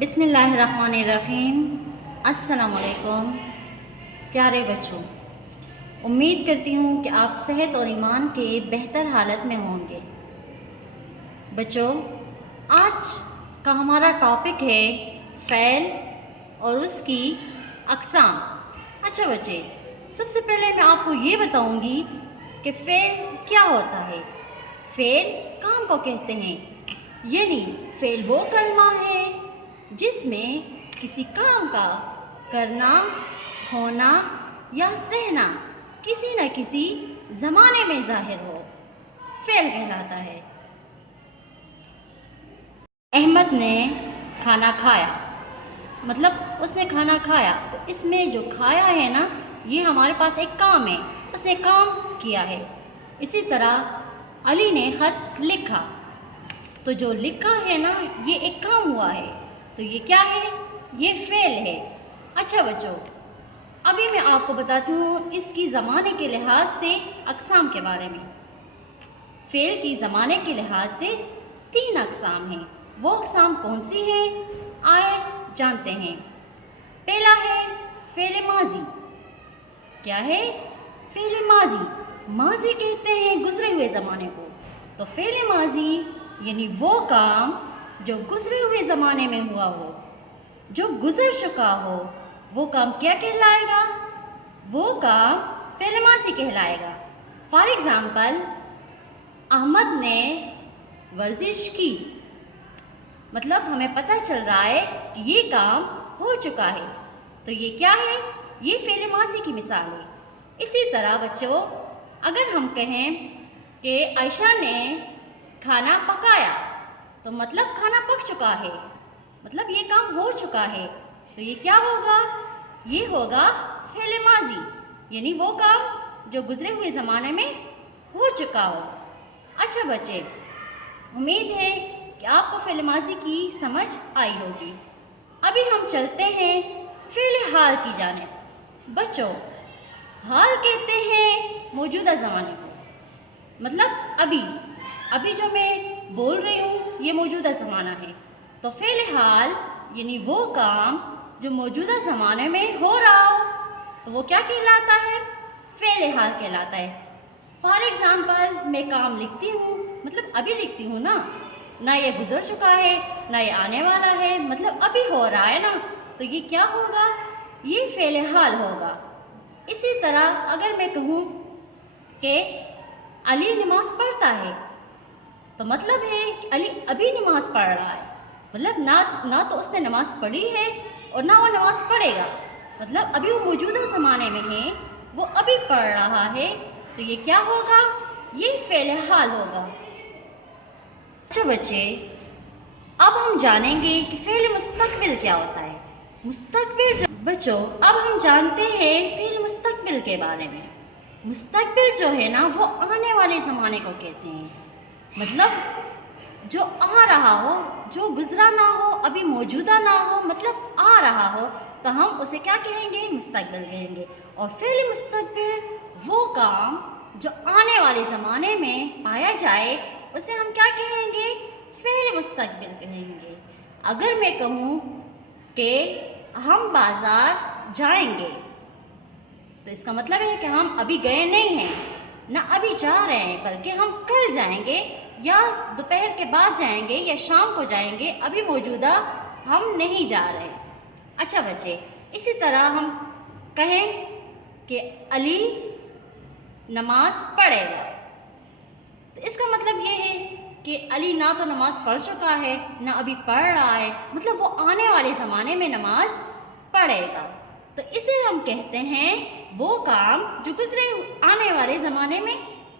بسم اللہ الرحمن الرحیم۔ السلام علیکم پیارے بچوں، امید کرتی ہوں کہ آپ صحت اور ایمان کے بہتر حالت میں ہوں گے۔ بچوں، آج کا ہمارا ٹاپک ہے فعل اور اس کی اقسام۔ اچھا بچے، سب سے پہلے میں آپ کو یہ بتاؤں گی کہ فعل کیا ہوتا ہے۔ فعل کام کو کہتے ہیں، یعنی فعل وہ کلمہ ہے جس میں کسی کام کا کرنا، ہونا یا سہنا کسی نہ کسی زمانے میں ظاہر ہو، فعل کہلاتا ہے۔ احمد نے کھانا کھایا، مطلب اس نے کھانا کھایا، تو اس میں جو کھایا ہے نا، یہ ہمارے پاس ایک کام ہے، اس نے کام کیا ہے۔ اسی طرح علی نے خط لکھا، تو جو لکھا ہے نا، یہ ایک کام ہوا ہے، تو یہ کیا ہے؟ یہ فعل ہے۔ اچھا بچوں، ابھی میں آپ کو بتاتی ہوں اس کی زمانے کے لحاظ سے اقسام کے بارے میں۔ فعل کی زمانے کے لحاظ سے 3 اقسام ہیں۔ وہ اقسام کون سی ہیں؟ آئے جانتے ہیں۔ پہلا ہے فعل ماضی۔ کیا ہے؟ فعل ماضی۔ ماضی کہتے ہیں گزرے ہوئے زمانے کو، تو فعل ماضی یعنی وہ کام جو گزرے ہوئے زمانے میں ہوا ہو، جو گزر چکا ہو، وہ کام کیا کہلائے گا؟ وہ کام فعل ماضی کہلائے گا۔ فار ایگزامپل، احمد نے ورزش کی، مطلب ہمیں پتہ چل رہا ہے کہ یہ کام ہو چکا ہے، تو یہ کیا ہے؟ یہ فعل ماضی کی مثال ہے۔ اسی طرح بچوں، اگر ہم کہیں کہ عائشہ نے کھانا پکایا، تو مطلب کھانا پک چکا ہے، مطلب یہ کام ہو چکا ہے، تو یہ کیا ہوگا؟ یہ ہوگا فعل ماضی، یعنی وہ کام جو گزرے ہوئے زمانے میں ہو چکا ہو۔ اچھا بچے، امید ہے کہ آپ کو فعل ماضی کی سمجھ آئی ہوگی۔ ابھی ہم چلتے ہیں فعل حال کی جانب۔ بچوں، حال کہتے ہیں موجودہ زمانے کو، مطلب ابھی جو میں بول رہی ہوں یہ موجودہ زمانہ ہے، تو فعل حال یعنی وہ کام جو موجودہ زمانے میں ہو رہا ہو، تو وہ کیا کہلاتا ہے؟ فعل حال کہلاتا ہے۔ فار ایگزامپل، میں کام لکھتی ہوں، مطلب ابھی لکھتی ہوں نا، نہ یہ گزر چکا ہے نہ یہ آنے والا ہے، مطلب ابھی ہو رہا ہے نا، تو یہ کیا ہوگا؟ یہ فعل حال ہوگا۔ اسی طرح اگر میں کہوں کہ علی نماز پڑھتا ہے، تو مطلب ہے کہ علی ابھی نماز پڑھ رہا ہے، مطلب نہ تو اس نے نماز پڑھی ہے اور نہ وہ نماز پڑھے گا، مطلب ابھی وہ موجودہ زمانے میں ہے، وہ ابھی پڑھ رہا ہے، تو یہ کیا ہوگا؟ یہ فعل حال ہوگا۔ اچھا بچے، اب ہم جانیں گے کہ فعل مستقبل کیا ہوتا ہے۔ بچوں، اب ہم جانتے ہیں فعل مستقبل کے بارے میں۔ مستقبل جو ہے نا، وہ آنے والے زمانے کو کہتے ہیں، مطلب جو آ رہا ہو، جو گزرا نہ ہو، ابھی موجودہ نہ ہو، مطلب آ رہا ہو، تو ہم اسے کیا کہیں گے؟ مستقبل کہیں گے۔ اور فعل مستقبل وہ کام جو آنے والے زمانے میں پایا جائے، اسے ہم کیا کہیں گے؟ فعل مستقبل کہیں گے۔ اگر میں کہوں کہ ہم بازار جائیں گے، تو اس کا مطلب ہے کہ ہم ابھی گئے نہیں ہیں، نہ ابھی جا رہے ہیں، بلکہ ہم کل جائیں گے یا دوپہر کے بعد جائیں گے یا شام کو جائیں گے، ابھی موجودہ ہم نہیں جا رہے۔ اچھا بچے، اسی طرح ہم کہیں کہ علی نماز پڑھے گا، تو اس کا مطلب یہ ہے کہ علی نہ تو نماز پڑھ چکا ہے نہ ابھی پڑھ رہا ہے، مطلب وہ آنے والے زمانے میں نماز پڑھے گا، تو اسے ہم کہتے ہیں وہ کام جو گزرے آنے والے زمانے میں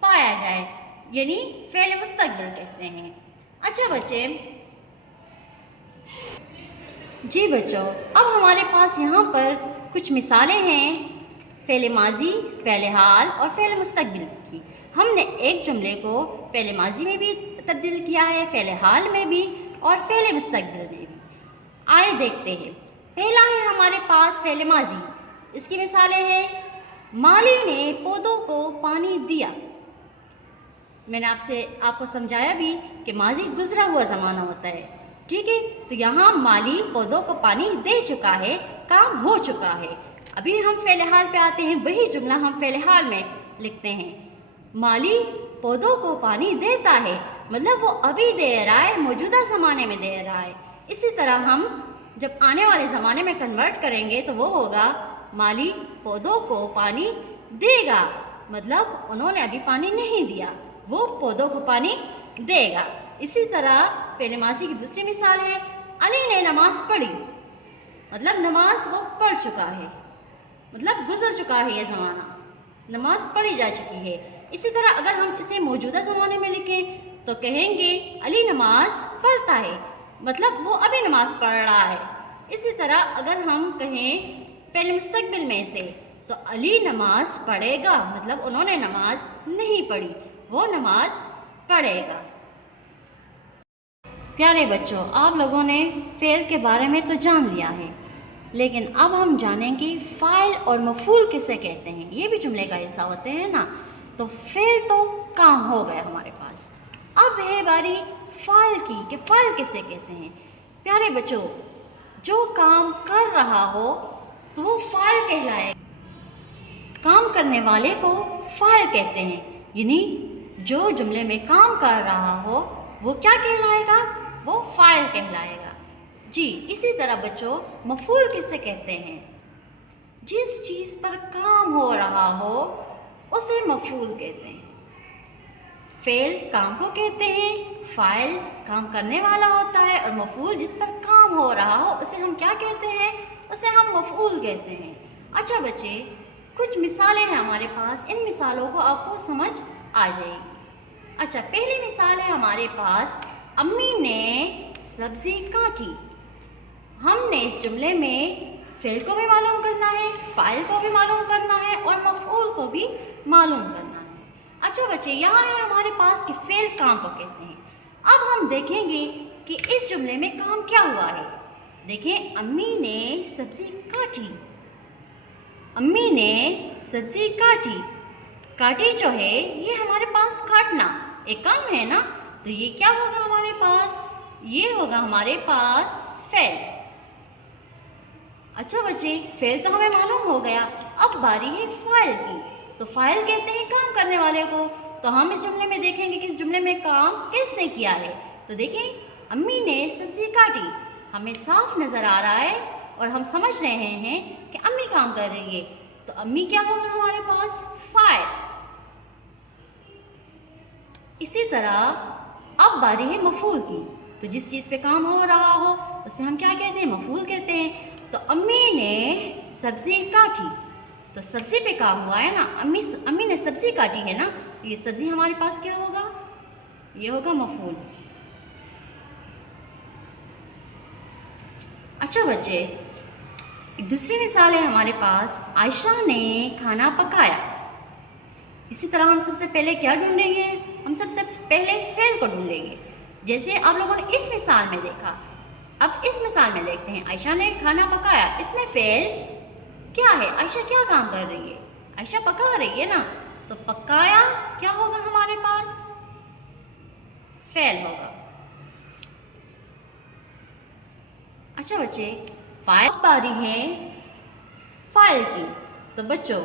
پایا جائے، یعنی فعل مستقبل کہتے ہیں۔ اچھا بچے، جی بچوں، اب ہمارے پاس یہاں پر کچھ مثالیں ہیں فعل ماضی، فعل حال اور فعل مستقبل کی۔ ہم نے ایک جملے کو فعل ماضی میں بھی تبدیل کیا ہے، فعل حال میں بھی اور فعل مستقبل میں بھی۔ آئے دیکھتے ہیں۔ پہلا ہے ہمارے پاس فعل ماضی۔ اس کی مثالیں ہیں، مالی نے پودوں کو پانی دیا۔ میں نے آپ کو سمجھایا بھی کہ ماضی گزرا ہوا زمانہ ہوتا ہے، ٹھیک ہے، تو یہاں مالی پودوں کو پانی دے چکا ہے، کام ہو چکا ہے۔ ابھی ہم فعل حال پہ آتے ہیں، وہی جملہ ہم فعل حال میں لکھتے ہیں۔ مالی پودوں کو پانی دیتا ہے، مطلب وہ ابھی دے رہا ہے، موجودہ زمانے میں دے رہا ہے۔ اسی طرح ہم جب آنے والے زمانے میں کنورٹ کریں گے تو وہ ہوگا مالی پودوں کو پانی دے گا، مطلب انہوں نے ابھی پانی نہیں دیا، وہ پودوں کو پانی دے گا۔ اسی طرح فعل ماضی کی دوسری مثال ہے، علی نے نماز پڑھی، مطلب نماز وہ پڑھ چکا ہے، مطلب گزر چکا ہے یہ زمانہ، نماز پڑھی جا چکی ہے۔ اسی طرح اگر ہم اسے موجودہ زمانے میں لکھیں تو کہیں گے علی نماز پڑھتا ہے، مطلب وہ ابھی نماز پڑھ رہا ہے۔ اسی طرح اگر ہم کہیں فعل مستقبل میں سے تو علی نماز پڑھے گا، مطلب انہوں نے نماز نہیں پڑھی، وہ نماز پڑھے گا۔ پیارے بچوں، آپ لوگوں نے فعل کے بارے میں تو جان لیا ہے، لیکن اب ہم جانیں گے فاعل اور مفعول کسے کہتے ہیں۔ یہ بھی جملے کا حصہ ہوتے ہیں نا۔ تو فعل تو کام ہو گیا ہمارے پاس، اب ہے باری فاعل کی کہ فاعل کسے کہتے ہیں۔ پیارے بچوں، جو کام کر رہا ہو تو وہ فاعل کہلائے گا، کام کرنے والے کو فاعل کہتے ہیں، یعنی جو جملے میں کام کر رہا ہو وہ کیا کہلائے گا؟ وہ فاعل کہلائے گا۔ جی، اسی طرح بچوں مفعول کسے کہتے ہیں؟ جس چیز پر کام ہو رہا ہو اسے مفعول کہتے ہیں۔ فعل کام کو کہتے ہیں، فاعل کام کرنے والا ہوتا ہے، اور مفعول جس پر کام ہو رہا ہو اسے ہم کیا کہتے ہیں؟ اسے ہم مفعول کہتے ہیں۔ اچھا بچے، کچھ مثالیں ہیں ہمارے پاس، ان مثالوں کو آپ کو سمجھ آ جائے گی۔ اچھا، پہلی مثال ہے ہمارے پاس، امی نے سبزی کاٹی۔ ہم نے اس جملے میں فعل کو بھی معلوم کرنا ہے، فاعل کو بھی معلوم کرنا ہے، اور مفعول کو بھی معلوم کرنا ہے۔ اچھا بچے، یہاں ہے ہمارے پاس کہ فعل کام کو کہتے ہیں۔ اب ہم دیکھیں گے کہ اس جملے میں کام کیا ہوا ہے۔ دیکھیں، امی نے سبزی کاٹی، امی نے سبزی کاٹی۔ کاٹی جو ہے یہ ہمارے پاس کاٹنا ایک کام ہے نا، تو یہ کیا ہوگا ہمارے پاس؟ یہ ہوگا ہمارے پاس فعل۔ اچھا بچے، فعل تو ہمیں معلوم ہو گیا، اب باری ہے فاعل کی۔ تو فاعل کہتے ہیں کام کرنے والے کو، تو ہم اس جملے میں دیکھیں گے کہ اس جملے میں کام کس نے کیا ہے۔ تو دیکھیں، امی نے سبزی کاٹی، ہمیں صاف نظر آ رہا ہے اور ہم سمجھ رہے ہیں کہ امی کام کر رہی ہے، تو امی کیا ہوگا ہمارے پاس؟ فاعل۔ اسی طرح اب باری ہے مفعول کی، تو جس چیز پہ کام ہو رہا ہو اسے ہم کیا کہتے ہیں؟ مفعول کہتے ہیں۔ تو امی نے سبزی کاٹی، تو سبزی پہ کام ہوا ہے نا، امی نے سبزی کاٹی ہے نا، یہ سبزی ہمارے پاس کیا ہوگا؟ یہ ہوگا مفعول۔ اچھا بچے، ایک دوسری مثال ہے ہمارے پاس، عائشہ نے کھانا پکایا۔ اسی طرح ہم سب سے پہلے کیا ڈھونڈیں گے؟ ہم سب سے پہلے فعل کو ڈھونڈیں گے، جیسے آپ لوگوں نے اس مثال میں دیکھا۔ اب اس مثال میں دیکھتے ہیں، عائشہ نے کھانا پکایا، اس میں فعل کیا ہے؟ عائشہ کیا کام کر رہی ہے؟ عائشہ پکا رہی ہے نا، تو پکایا کیا ہوگا ہمارے پاس؟ فعل ہوگا۔ اچھا بچے، فاعل باری ہے فاعل کی، تو بچوں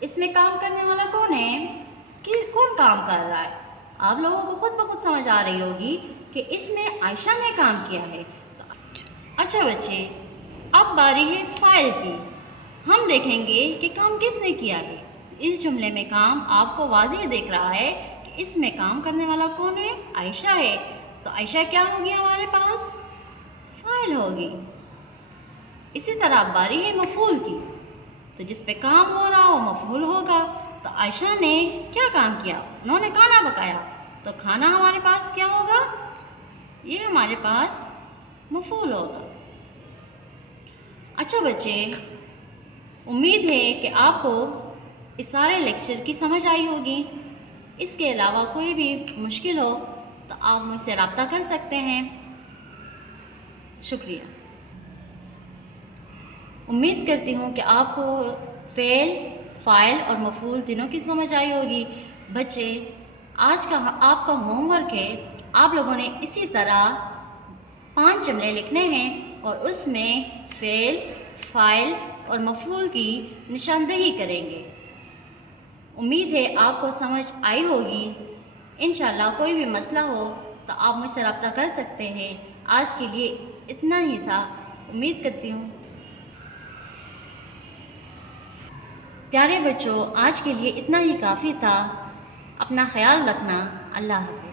اس میں کام کرنے والا کون ہے؟ کون کام کر رہا ہے؟ آپ لوگوں کو خود بخود سمجھ آ رہی ہوگی کہ اس میں عائشہ نے کام کیا ہے۔ اچھا بچے، اب باری ہے فاعل کی، ہم دیکھیں گے کہ کام کس نے کیا ہے۔ اس جملے میں کام آپ کو واضح دیکھ رہا ہے کہ اس میں کام کرنے والا کون ہے؟ عائشہ ہے، تو عائشہ کیا ہوگی ہمارے پاس؟ فاعل ہوگی۔ اسی طرح باری ہے مفعول کی، تو جس پہ کام ہو رہا ہو مفعول ہوگا۔ تو عائشہ نے کیا کام کیا؟ انہوں نے کھانا پکایا، تو کھانا ہمارے پاس کیا ہوگا؟ یہ ہمارے پاس مفعول ہوگا۔ اچھا بچے، امید ہے کہ آپ کو اس سارے لیکچر کی سمجھ آئی ہوگی۔ اس کے علاوہ کوئی بھی مشکل ہو تو آپ مجھ سے رابطہ کر سکتے ہیں۔ شکریہ۔ امید کرتی ہوں کہ آپ کو فعل، فاعل اور مفعول تینوں کی سمجھ آئی ہوگی۔ بچے، آج کا آپ کا ہوم ورک ہے، آپ لوگوں نے اسی طرح 5 جملے لکھنے ہیں اور اس میں فعل، فاعل اور مفعول کی نشاندہی کریں گے۔ امید ہے آپ کو سمجھ آئی ہوگی۔ انشاءاللہ کوئی بھی مسئلہ ہو تو آپ مجھ سے رابطہ کر سکتے ہیں۔ آج کے لیے اتنا ہی تھا، امید کرتی ہوں۔ پیارے بچوں، آج کے لیے اتنا ہی کافی تھا۔ اپنا خیال رکھنا۔ اللہ حافظ۔